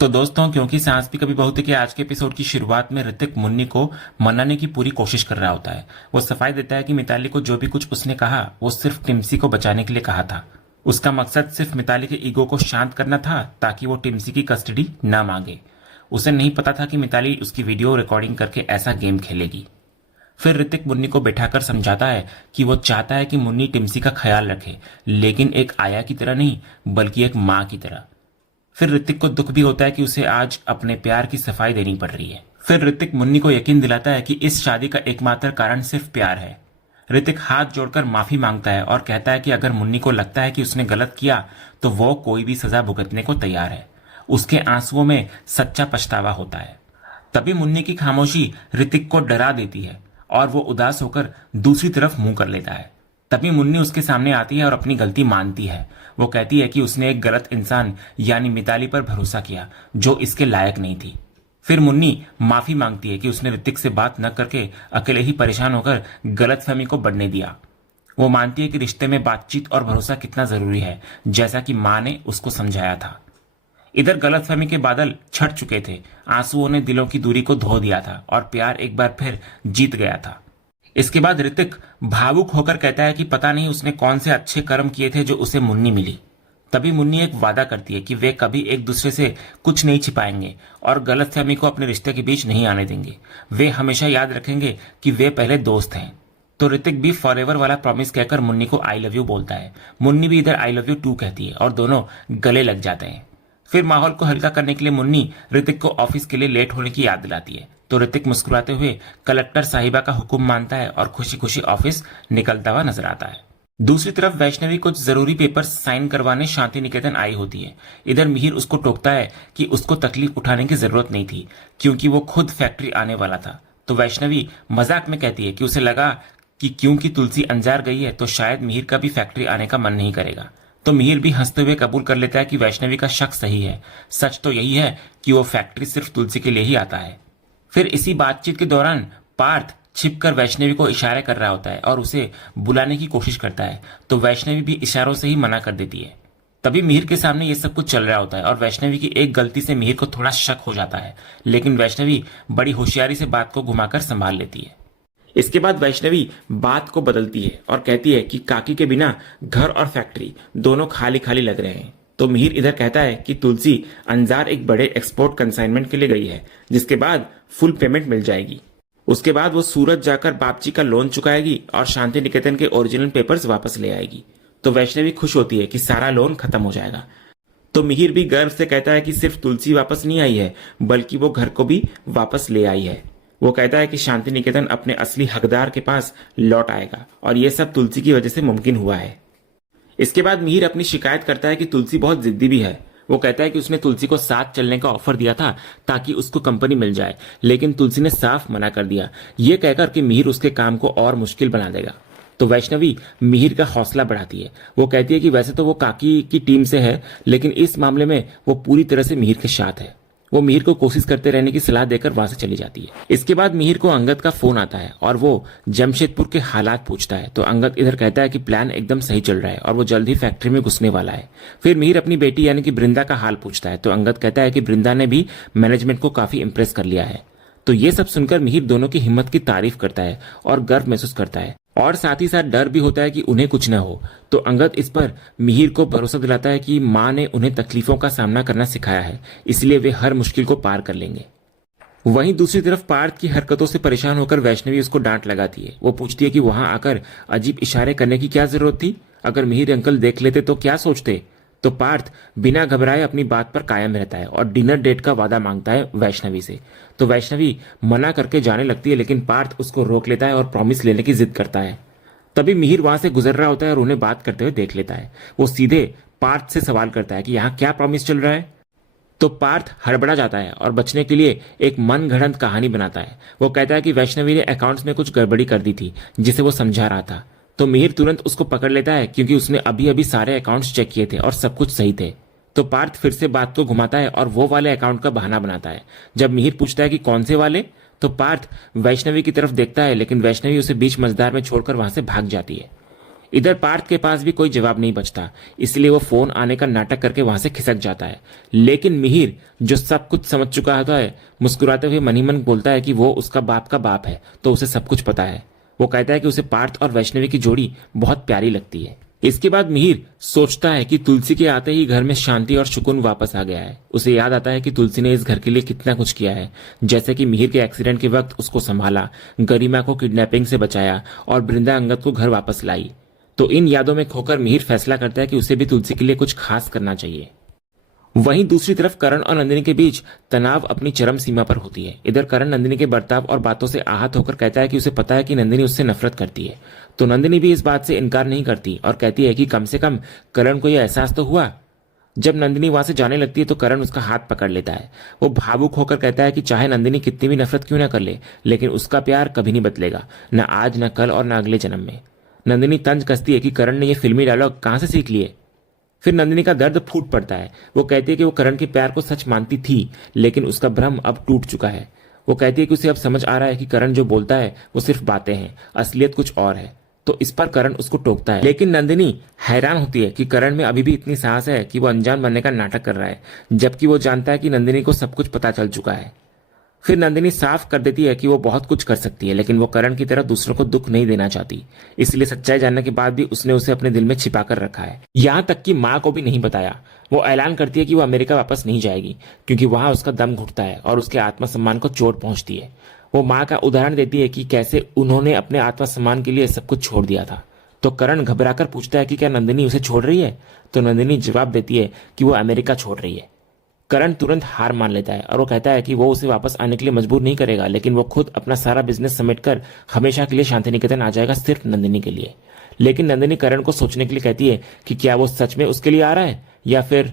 तो दोस्तों, क्योंकि सांस भी कभी बहू थी कि आज के एपिसोड की शुरुआत में ऋतिक मुन्नी को मनाने की पूरी कोशिश कर रहा होता है। वो सफाई देता है कि मिताली को जो भी कुछ उसने कहा वो सिर्फ टिम्सी को बचाने के लिए कहा था। उसका मकसद सिर्फ मिताली के ईगो को शांत करना था ताकि वो टिम्सी की कस्टडी ना मांगे। उसे नहीं पता था कि मिताली उसकी वीडियो रिकॉर्डिंग करके ऐसा गेम खेलेगी। फिर ऋतिक मुन्नी को बैठाकर समझाता है कि वो चाहता है कि मुन्नी टिम्सी का ख्याल रखे, लेकिन एक आया की तरह नहीं बल्कि एक माँ की तरह। फिर ऋतिक को दुख भी होता है कि उसे आज अपने प्यार की सफाई देनी पड़ रही है। फिर ऋतिक मुन्नी को यकीन दिलाता है कि इस शादी का एकमात्र कारण सिर्फ प्यार है। ऋतिक हाथ जोड़कर माफी मांगता है और कहता है कि अगर मुन्नी को लगता है कि उसने गलत किया तो वो कोई भी सजा भुगतने को तैयार है। उसके आंसुओं में सच्चा पछतावा होता है। तभी मुन्नी की खामोशी ऋतिक को डरा देती है और वो उदास होकर दूसरी तरफ मुंह कर लेता है। तभी मुन्नी उसके सामने आती है और अपनी गलती मानती है। वो कहती है कि उसने एक गलत इंसान यानी मिताली पर भरोसा किया जो इसके लायक नहीं थी। फिर मुन्नी माफी मांगती है कि उसने ऋतिक से बात न करके अकेले ही परेशान होकर गलतफहमी को बढ़ने दिया। वो मानती है कि रिश्ते में बातचीत और भरोसा कितना जरूरी है, जैसा कि माँ ने उसको समझाया था। इधर गलतफहमी के बादल छट चुके थे। आंसुओं ने दिलों की दूरी को धो दिया था और प्यार एक बार फिर जीत गया था। इसके बाद ऋतिक भावुक होकर कहता है कि पता नहीं उसने कौन से अच्छे कर्म किए थे जो उसे मुन्नी मिली। तभी मुन्नी एक वादा करती है कि वे कभी एक दूसरे से कुछ नहीं छिपाएंगे और गलतफहमी को अपने रिश्ते के बीच नहीं आने देंगे। वे हमेशा याद रखेंगे कि वे पहले दोस्त हैं। तो ऋतिक भी फॉरएवर वाला प्रॉमिस कहकर मुन्नी को आई लव यू बोलता है। मुन्नी भी इधर आई लव यू टू कहती है और दोनों गले लग जाते हैं। फिर माहौल को हल्का करने के लिए मुन्नी ऋतिक को ऑफिस के लिए लेट होने की याद दिलाती है। तो ऋतिक मुस्कुराते हुए कलेक्टर साहिबा का हुक्म मानता है और खुशी खुशी ऑफिस निकलता हुआ नजर आता है। दूसरी तरफ वैष्णवी कुछ जरूरी पेपर्स साइन करवाने शांति निकेतन आई होती है। इधर मिहिर उसको टोकता है कि उसको तकलीफ उठाने की जरूरत नहीं थी क्योंकि वो खुद फैक्ट्री आने वाला था। तो वैष्णवी मजाक में कहती है कि उसे लगा कि क्योंकि तुलसी अंजार गई है तो शायद मिहिर का भी फैक्ट्री आने का मन नहीं करेगा। तो मिहिर भी हंसते हुए कबूल कर लेता है कि वैष्णवी का शक सही है। सच तो यही है कि वो फैक्ट्री सिर्फ तुलसी के लिए ही आता है। फिर इसी बातचीत के दौरान पार्थ छिपकर वैष्णवी को इशारे कर रहा होता है और उसे बुलाने की कोशिश करता है। तो वैष्णवी भी इशारों से ही मना कर देती है। तभी मिहिर के सामने ये सब कुछ चल रहा होता है और वैष्णवी की एक गलती से मिहिर को थोड़ा शक हो जाता है, लेकिन वैष्णवी बड़ी होशियारी से बात को घुमाकर संभाल लेती है। इसके बाद वैष्णवी बात को बदलती है और कहती है कि काकी के बिना घर और फैक्ट्री दोनों खाली खाली लग रहे हैं। तो मिहिर इधर कहता है कि तुलसी अंजार एक बड़े एक्सपोर्ट कंसाइनमेंट के लिए गई है, जिसके बाद फुल पेमेंट मिल जाएगी। उसके बाद वो सूरत जाकर बापजी का लोन चुकाएगी और शांति निकेतन के ओरिजिनल पेपर्स वापस ले आएगी। तो वैष्णवी खुश होती है कि सारा लोन खत्म हो जाएगा। तो मिहिर भी गर्व से कहता है कि सिर्फ तुलसी वापस नहीं आई है बल्कि वो घर को भी वापस ले आई है। वो कहता है कि शांति निकेतन अपने असली हकदार के पास लौट आएगा और ये सब तुलसी की वजह से मुमकिन हुआ है। इसके बाद मिहिर अपनी शिकायत करता है कि तुलसी बहुत जिद्दी भी है। वो कहता है कि उसने तुलसी को साथ चलने का ऑफर दिया था ताकि उसको कंपनी मिल जाए, लेकिन तुलसी ने साफ मना कर दिया, ये कहकर कि मिहिर उसके काम को और मुश्किल बना देगा। तो वैष्णवी मिहिर का हौसला बढ़ाती है। वो कहती है कि वैसे तो वो काकी की टीम से है, लेकिन इस मामले में वो पूरी तरह से मिहिर के साथ है। वो मिहिर को कोशिश करते रहने की सलाह देकर वहां से चली जाती है। इसके बाद मिहिर को अंगद का फोन आता है और वो जमशेदपुर के हालात पूछता है। तो अंगद इधर कहता है कि प्लान एकदम सही चल रहा है और वो जल्द ही फैक्ट्री में घुसने वाला है। फिर मिहिर अपनी बेटी यानी कि बृंदा का हाल पूछता है। तो अंगद कहता है कि बृंदा ने भी मैनेजमेंट को काफी इंप्रेस कर लिया है। तो ये सब सुनकर मिहिर दोनों की हिम्मत की तारीफ करता है और गर्व महसूस करता है और साथ ही साथ डर भी होता है कि उन्हें कुछ न हो। तो अंगद इस पर मिहिर को भरोसा दिलाता है कि माँ ने उन्हें तकलीफों का सामना करना सिखाया है, इसलिए वे हर मुश्किल को पार कर लेंगे। वहीं दूसरी तरफ पार्थ की हरकतों से परेशान होकर वैष्णवी उसको डांट लगाती है। वो पूछती है कि वहां आकर अजीब इशारे करने की क्या जरूरत थी, अगर मिहिर अंकल देख लेते तो क्या सोचते। तो पार्थ बिना घबराए अपनी बात पर कायम रहता है और डिनर डेट का वादा मांगता है वैष्णवी से। तो वैष्णवी मना करके जाने लगती है, लेकिन पार्थ उसको रोक लेता है और प्रॉमिस लेने की जिद करता है। तभी मिहिर वहां से गुजर रहा होता है और उन्हें बात करते हुए देख लेता है। वो सीधे पार्थ से सवाल करता है कि यहाँ क्या प्रॉमिस चल रहा है। तो पार्थ हड़बड़ा जाता है और बचने के लिए एक मन गढ़ंत कहानी बनाता है। वो कहता है कि वैष्णवी ने अकाउंट्स में कुछ गड़बड़ी कर दी थी जिसे वो समझा रहा था। तो मिहिर तुरंत उसको पकड़ लेता है क्योंकि उसने अभी अभी सारे अकाउंट्स चेक किए थे और सब कुछ सही थे। तो पार्थ फिर से बात को घुमाता है और वो वाले अकाउंट का बहाना बनाता है। जब मिहिर पूछता है कि कौन से वाले, तो पार्थ वैष्णवी की तरफ देखता है, लेकिन वैष्णवी उसे बीच मझधार में छोड़कर वहां से भाग जाती है। इधर पार्थ के पास भी कोई जवाब नहीं बचता, इसलिए वो फोन आने का नाटक करके वहां से खिसक जाता है। लेकिन मिहिर, जो सब कुछ समझ चुका होता है, मुस्कुराते हुए मन ही मन बोलता है कि वो उसका बाप का बाप है, तो उसे सब कुछ पता है। वो कहता है कि उसे पार्थ और वैष्णवी की जोड़ी बहुत प्यारी लगती है। इसके बाद मिहिर सोचता है कि तुलसी के आते ही घर में शांति और सुकून वापस आ गया है। उसे याद आता है कि तुलसी ने इस घर के लिए कितना कुछ किया है, जैसे कि मिहिर के एक्सीडेंट के वक्त उसको संभाला, गरिमा को किडनैपिंग से बचाया और बृंदा अंगद को घर वापस लाई। तो इन यादों में खोकर मिहिर फैसला करता है कि उसे भी तुलसी के लिए कुछ खास करना चाहिए। वहीं दूसरी तरफ करण और नंदिनी के बीच तनाव अपनी चरम सीमा पर होती है। इधर करण नंदिनी के बर्ताव और बातों से आहत होकर कहता है कि उसे पता है कि नंदिनी उससे नफरत करती है। तो नंदिनी भी इस बात से इनकार नहीं करती और कहती है कि कम से कम करण को यह एहसास तो हुआ। जब नंदिनी वहां से जाने लगती है तो करण उसका हाथ पकड़ लेता है। वो भावुक होकर कहता है कि चाहे नंदिनी कितनी भी नफरत क्यों ना कर ले, लेकिन उसका प्यार कभी नहीं बदलेगा, न आज, न कल और न अगले जन्म में। नंदिनी तंज कसती है कि करण ने ये फिल्मी डायलॉग कहां से सीख लिए। फिर नंदिनी का दर्द फूट पड़ता है। वो कहती है कि वो करण के प्यार को सच मानती थी, लेकिन उसका भ्रम अब टूट चुका है। वो कहती है कि उसे अब समझ आ रहा है कि करण जो बोलता है वो सिर्फ बातें हैं, असलियत कुछ और है। तो इस पर करण उसको टोकता है, लेकिन नंदिनी हैरान होती है कि करण में अभी भी इतनी साहस है कि वो अनजान बनने का नाटक कर रहा है, जबकि वो जानता है कि नंदिनी को सब कुछ पता चल चुका है। फिर नंदिनी साफ कर देती है कि वो बहुत कुछ कर सकती है, लेकिन वो करण की तरह दूसरों को दुख नहीं देना चाहती। इसलिए सच्चाई जानने के बाद भी उसने उसे अपने दिल में छिपा कर रखा है, यहां तक कि मां को भी नहीं बताया। वो ऐलान करती है कि वो अमेरिका वापस नहीं जाएगी, क्योंकि वहां उसका दम घुटता है और उसके आत्मसम्मान को चोट पहुंचती है। वो मां का उदाहरण देती है कि कैसे उन्होंने अपने आत्मसम्मान के लिए सब कुछ छोड़ दिया था। तो करण घबराकर पूछता है कि क्या नंदिनी उसे छोड़ रही है। तो नंदिनी जवाब देती है कि वो अमेरिका छोड़ रही है। करण तुरंत हार मान लेता है और वो कहता है कि वो उसे वापस आने के लिए मजबूर नहीं करेगा, लेकिन वो खुद अपना सारा बिजनेस समेटकर हमेशा के लिए शांति निकेतन आ जाएगा, सिर्फ नंदिनी के लिए। लेकिन नंदिनी करण को सोचने के लिए कहती है कि क्या वो सच में उसके लिए आ रहा है या फिर।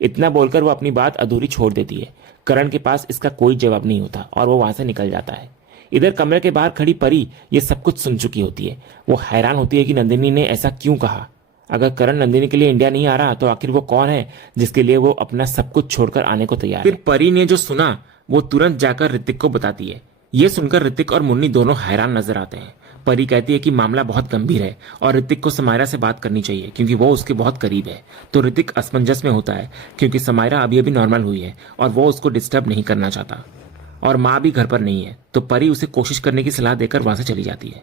इतना बोलकर वो अपनी बात अधूरी छोड़ देती है। करण के पास इसका कोई जवाब नहीं होता और वो वहां से निकल जाता है। इधर कमरे के बाहर खड़ी परी ये सब कुछ सुन चुकी होती है। वो हैरान होती है कि नंदिनी ने ऐसा क्यों कहा। अगर करण नंदिनी के लिए इंडिया नहीं आ रहा तो आखिर वो कौन है जिसके लिए वो अपना सब कुछ छोड़कर आने को तैयार है। फिर परी ने जो सुना वो तुरंत जाकर ऋतिक को बताती है। ये सुनकर ऋतिक और मुन्नी दोनों हैरान नजर आते हैं। परी कहती है कि मामला बहुत गंभीर है और ऋतिक को समायरा से बात करनी चाहिए क्योंकि वो उसके बहुत करीब है। तो ऋतिक असमंजस में होता है क्योंकि समायरा अभी अभी नॉर्मल हुई है और वो उसको डिस्टर्ब नहीं करना चाहता, और माँ भी घर पर नहीं है। तो परी उसे कोशिश करने की सलाह देकर वहां से चली जाती है।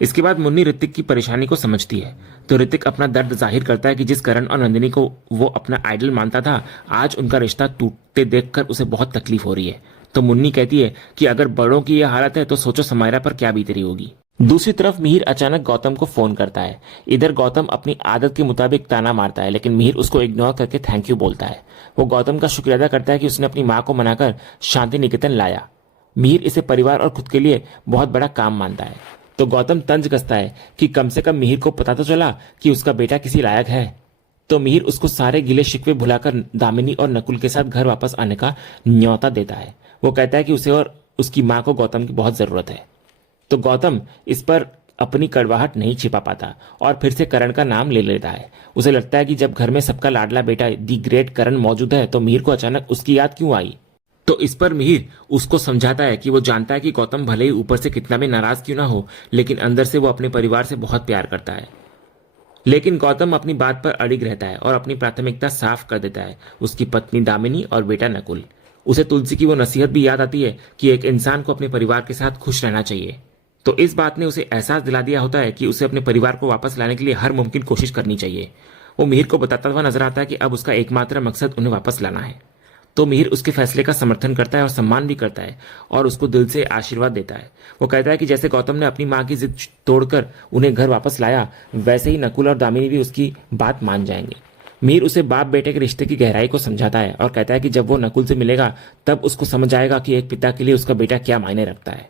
इसके बाद मुन्नी ऋतिक की परेशानी को समझती है। तो ऋतिक अपना दर्द जाहिर करता है कि जिस करण और नंदिनी को वो अपना आइडल मानता था, आज उनका रिश्ता टूटते देखकर उसे बहुत तकलीफ हो रही है। तो मुन्नी कहती है कि अगर बड़ों की यह हालत है तो सोचो समायरा पर क्या बीत रही होगी। दूसरी तरफ मिहिर अचानक गौतम को फोन करता है। इधर गौतम अपनी आदत के मुताबिक ताना मारता है, लेकिन मिहिर उसको इग्नोर करके थैंक यू बोलता है। वो गौतम का शुक्रिया अदा करता है कि उसने अपनी माँ को मनाकर शांति निकेतन लाया। मिहिर इसे परिवार और खुद के लिए बहुत बड़ा काम मानता है। तो गौतम तंज कसता है कि कम से कम मिहिर को पता तो चला कि उसका बेटा किसी लायक है। तो मिहिर उसको सारे गिले शिकवे भुलाकर दामिनी और नकुल के साथ घर वापस आने का न्योता देता है। वो कहता है कि उसे और उसकी मां को गौतम की बहुत जरूरत है। तो गौतम इस पर अपनी कड़वाहट नहीं छिपा पाता और फिर से करण का नाम ले लेता है। उसे लगता है कि जब घर में सबका लाडला बेटा दी ग्रेट करण मौजूद है तो मिहिर को अचानक उसकी याद क्यों आई। तो इस पर मिहिर उसको समझाता है कि वो जानता है कि गौतम भले ही ऊपर से कितना भी नाराज क्यों ना हो, लेकिन अंदर से वो अपने परिवार से बहुत प्यार करता है। लेकिन गौतम अपनी बात पर अड़िग रहता है और अपनी प्राथमिकता साफ कर देता है, उसकी पत्नी दामिनी और बेटा नकुल। उसे तुलसी की वो नसीहत भी याद आती है कि एक इंसान को अपने परिवार के साथ खुश रहना चाहिए। तो इस बात ने उसे एहसास दिला दिया होता है कि उसे अपने परिवार को वापस लाने के लिए हर मुमकिन कोशिश करनी चाहिए। वो मिहिर को बताता हुआ नजर आता है कि अब उसका एकमात्र मकसद उन्हें वापस लाना है। तो मिहिर उसके फैसले का समर्थन करता है और सम्मान भी करता है और उसको दिल से आशीर्वाद देता है। वो कहता है कि जैसे गौतम ने अपनी मां की जिद तोड़कर उन्हें घर वापस लाया, वैसे ही नकुल और दामिनी भी उसकी बात मान जाएंगे। मिहिर उसे बाप बेटे के रिश्ते की गहराई को समझाता है और कहता है कि जब वो नकुल से मिलेगा तब उसको समझ आएगा कि एक पिता के लिए उसका बेटा क्या मायने रखता है।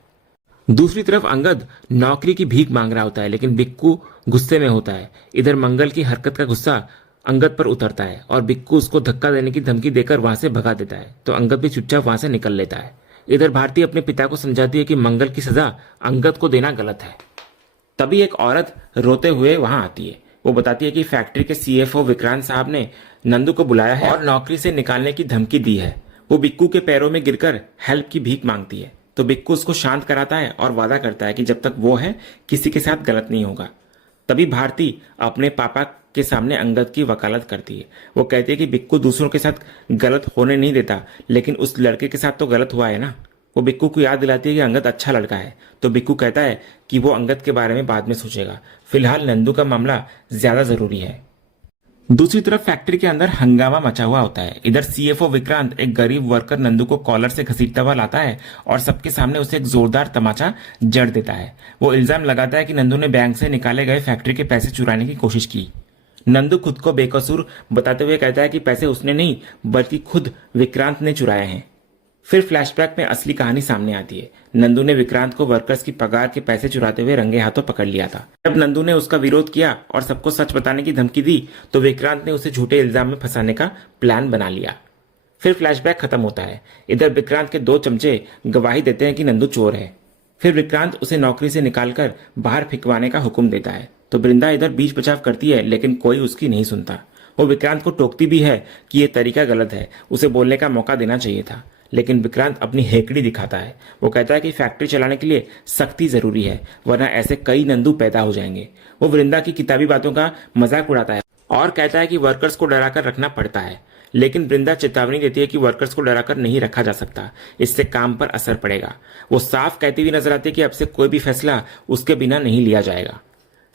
दूसरी तरफ अंगद नौकरी की भीख मांग रहा होता है, लेकिन बिक्कू गुस्से में होता है। इधर मंगल की हरकत का गुस्सा अंगद पर उतरता है और बिक्कू उसको धक्का देने की धमकी देकर वहां से भगा देता है। तो अंगद भी चुपचाप वहां से निकल लेता है। इधर भारती अपने पिता को समझाती है कि मंगल की सजा अंगद को देना गलत है। तभी एक औरत रोते हुए वहां आती है। वो बताती है कि फैक्ट्री के सीएफओ विक्रांत साहब ने नंदू को बुलाया है और नौकरी से निकालने की धमकी दी है। वो बिक्कू के पैरों में गिरकर हेल्प की भीख मांगती है। तो बिक्कू उसको शांत कराता है और वादा करता है कि जब तक वो है किसी के साथ गलत नहीं होगा। तभी भारती अपने पापा के सामने अंगद की वकालत करती है। वो कहती है कि बिक्कू दूसरों के साथ गलत होने नहीं देता, लेकिन उस लड़के के साथ तो गलत हुआ है ना। वो बिक्कू को याद दिलाती है कि अंगद अच्छा लड़का है, तो बिक्कू कहता है कि वो अंगद के बारे में बाद में सोचेगा, फिलहाल नंदू का मामला ज्यादा जरूरी है। दूसरी तरफ फैक्ट्री के अंदर हंगामा मचा हुआ होता है। इधर सीएफओ विक्रांत एक गरीब वर्कर नंदू को कॉलर से घसीटता हुआ लाता है और सबके सामने उसे एक जोरदार तमाचा जड़ देता है। वो इल्जाम लगाता है कि नंदू ने बैंक से निकाले गए फैक्ट्री के पैसे चुराने की कोशिश की। नंदू खुद को बेकसूर बताते हुए कहता है कि पैसे उसने नहीं बल्कि खुद विक्रांत ने चुराए हैं। फिर फ्लैशबैक में असली कहानी सामने आती है। नंदू ने विक्रांत को वर्कर्स की पगार के पैसे चुराते हुए रंगे हाथों पकड़ लिया था। जब नंदू ने उसका विरोध किया और सबको सच बताने की धमकी दी तो विक्रांत ने उसे झूठे इल्जाम में फंसाने का प्लान बना लिया। फिर फ्लैशबैक खत्म होता है। इधर विक्रांत के 2 चमचे गवाही देते हैं कि नंदू चोर है। फिर विक्रांत उसे नौकरी से निकालकर बाहर फिकवाने का हुक्म देता है, तो वृंदा इधर बीच बचाव करती है, लेकिन कोई उसकी नहीं सुनता। वो विक्रांत को टोकती भी है कि यह तरीका गलत है, उसे बोलने का मौका देना चाहिए था, लेकिन विक्रांत अपनी हेकड़ी दिखाता है। वो कहता है कि फैक्ट्री चलाने के लिए सख्ती जरूरी है, वरना ऐसे कई नंदू पैदा हो जाएंगे। वो वृंदा की किताबी बातों का मजाक उड़ाता है और कहता है कि वर्कर्स को डराकर रखना पड़ता है, लेकिन वृंदा चेतावनी देती है कि वर्कर्स को डराकर नहीं रखा जा सकता, इससे काम पर असर पड़ेगा। वो साफ कहती हुई नजर आती है कि अब से कोई भी फैसला उसके बिना नहीं लिया जाएगा।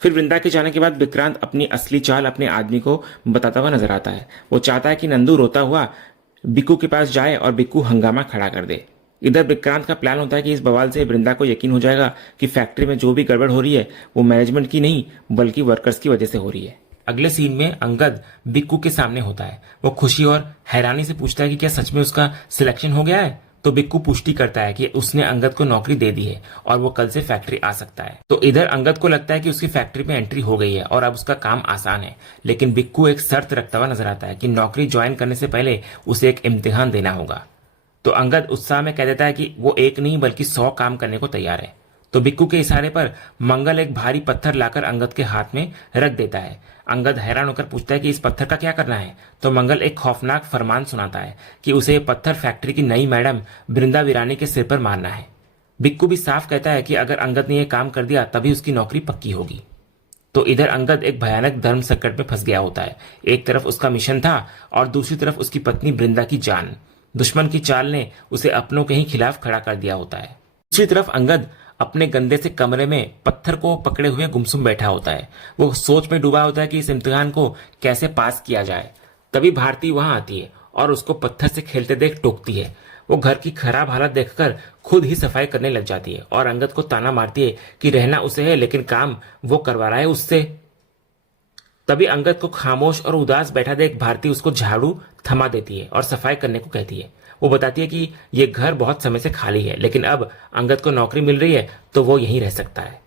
फिर वृंदा के जाने के बाद विक्रांत अपनी असली चाल अपने आदमी को बताता हुआ नजर आता है। वो चाहता है कि नंदू रोता हुआ बिक्कू के पास जाए और बिक्कू हंगामा खड़ा कर दे। इधर विक्रांत का प्लान होता है कि इस बवाल से वृंदा को यकीन हो जाएगा कि फैक्ट्री में जो भी गड़बड़ हो रही है वो मैनेजमेंट की नहीं बल्कि वर्कर्स की वजह से हो रही है। अगले सीन में अंगद बिक्कू के सामने होता है। वो खुशी और हैरानी से पूछता है कि क्या सच में उसका सिलेक्शन हो गया है। तो बिक्कू पुष्टि करता है कि उसने अंगद को नौकरी दे दी है और वो कल से फैक्ट्री आ सकता है। तो इधर अंगद को लगता है कि उसकी फैक्ट्री में एंट्री हो गई है और अब उसका काम आसान है, लेकिन बिक्कू एक शर्त रखता हुआ नजर आता है कि नौकरी ज्वाइन करने से पहले उसे एक इम्तिहान देना होगा। तो अंगद उत्साह में कह देता है कि वो एक नहीं बल्कि 100 काम करने को तैयार है। तो बिक्कू के इशारे पर मंगल एक भारी पत्थर लाकर अंगद के हाथ में रख देता है। अंगद हैरान होकर पूछता है कि इस पत्थर का क्या करना है। तो मंगल एक खौफनाक फरमान सुनाता है कि उसे ये पत्थर फैक्ट्री की नई मैडम वृंदा वीरानी के सिर पर मारना है। बिक्कू भी साफ कहता है कि अगर अंगद ने यह काम कर दिया तभी उसकी नौकरी पक्की होगी। तो इधर अंगद एक भयानक धर्म संकट में फंस गया होता है। एक तरफ उसका मिशन था और दूसरी तरफ उसकी पत्नी वृंदा की जान। दुश्मन की चाल ने उसे अपनों के ही खिलाफ खड़ा कर दिया होता है। दूसरी तरफ अंगद अपने गंदे से कमरे में पत्थर को पकड़े हुए गुमसुम बैठा होता है। वो सोच में डूबा होता है कि इस इम्तिहान को कैसे पास किया जाए। तभी भारती वहां आती है और उसको पत्थर से खेलते देख टोकती है। वो घर की खराब हालत देखकर खुद ही सफाई करने लग जाती है और अंगद को ताना मारती है कि रहना उसे है लेकिन काम वो करवा रहा है उससे। तभी अंगद को खामोश और उदास बैठा देख भारती उसको झाड़ू थमा देती है और सफाई करने को कहती है। वो बताती है कि ये घर बहुत समय से खाली है, लेकिन अब अंगद को नौकरी मिल रही है तो वो यहीं रह सकता है।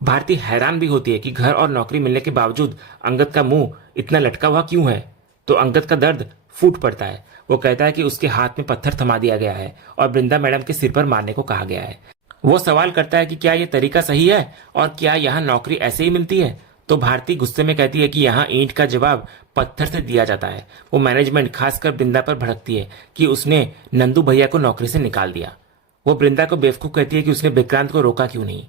भारती हैरान भी होती है कि घर और नौकरी मिलने के बावजूद अंगद का मुंह इतना लटका हुआ क्यों है। तो अंगद का दर्द फूट पड़ता है। वो कहता है कि उसके हाथ में पत्थर थमा दिया गया है और वृंदा मैडम के सिर पर मारने को कहा गया है। वो सवाल करता है कि क्या ये तरीका सही है और क्या यहाँ नौकरी ऐसे ही मिलती है। तो भारती गुस्से में कहती है कि यहाँ ईंट का जवाब पत्थर से दिया जाता है। वो मैनेजमेंट खासकर वृंदा पर भड़कती है कि उसने नंदू भैया को नौकरी से निकाल दिया। वो वृंदा को बेवकूफ कहती है कि उसने विक्रांत को रोका क्यों नहीं।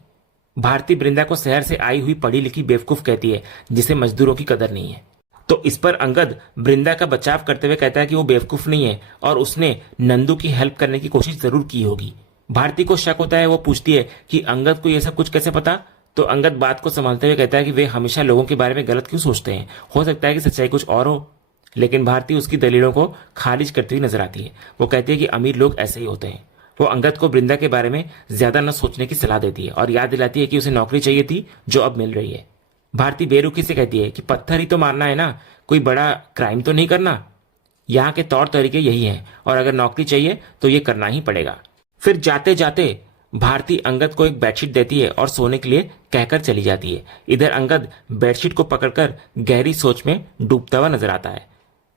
भारती वृंदा को शहर से आई हुई पढ़ी लिखी बेवकूफ कहती है जिसे मजदूरों की कदर नहीं है। तो इस पर अंगद वृंदा का बचाव करते हुए कहता है कि वो बेवकूफ नहीं है और उसने नंदू की हेल्प करने की कोशिश जरूर की होगी। भारती को शक होता है। वो पूछती है कि अंगद को यह सब कुछ कैसे पता। तो अंगद बात को संभालते हुए कहता है कि वे हमेशा लोगों के बारे में गलत क्यों सोचते हैं, हो सकता है कि सच्चाई कुछ और हो। लेकिन भारती उसकी दलीलों को खारिज करती हुई नजर आती है। वो कहती है कि अमीर लोग ऐसे ही होते हैं। वो अंगद को वृंदा के बारे में ज्यादा न सोचने की सलाह देती है और याद दिलाती है कि उसे नौकरी चाहिए थी जो अब मिल रही है। भारती बेरुखी से कहती है कि पत्थर ही तो मारना है ना, कोई बड़ा क्राइम तो नहीं करना। यहाँ के तौर तरीके यही हैं और अगर नौकरी चाहिए तो ये करना ही पड़ेगा। फिर जाते जाते भारती अंगद को एक बेडशीट देती है और सोने के लिए कहकर चली जाती है। इधर अंगद बेडशीट को पकड़कर गहरी सोच में डूबता हुआ नजर आता है।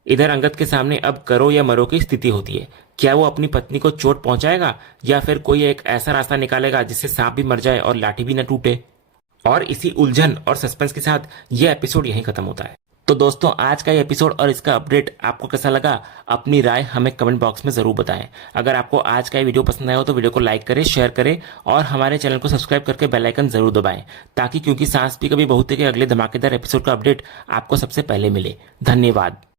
इधर अंगद के सामने अब करो या मरो की स्थिति होती है। क्या वो अपनी पत्नी को चोट पहुंचाएगा या फिर कोई एक ऐसा रास्ता निकालेगा जिससे सांप भी मर जाए और लाठी भी न टूटे। और इसी उलझन और सस्पेंस के साथ यह एपिसोड यहीं खत्म होता है। तो दोस्तों आज का ये एपिसोड और इसका अपडेट आपको कैसा लगा, अपनी राय हमें कमेंट बॉक्स में जरूर बताएं। अगर आपको आज का ये वीडियो पसंद आया हो तो वीडियो को लाइक करें, शेयर करें और हमारे चैनल को सब्सक्राइब करके बेल आइकन जरूर दबाएं, ताकि क्योंकि सांस भी कभी बहुत है के अगले धमाकेदार एपिसोड का अपडेट आपको सबसे पहले मिले। धन्यवाद।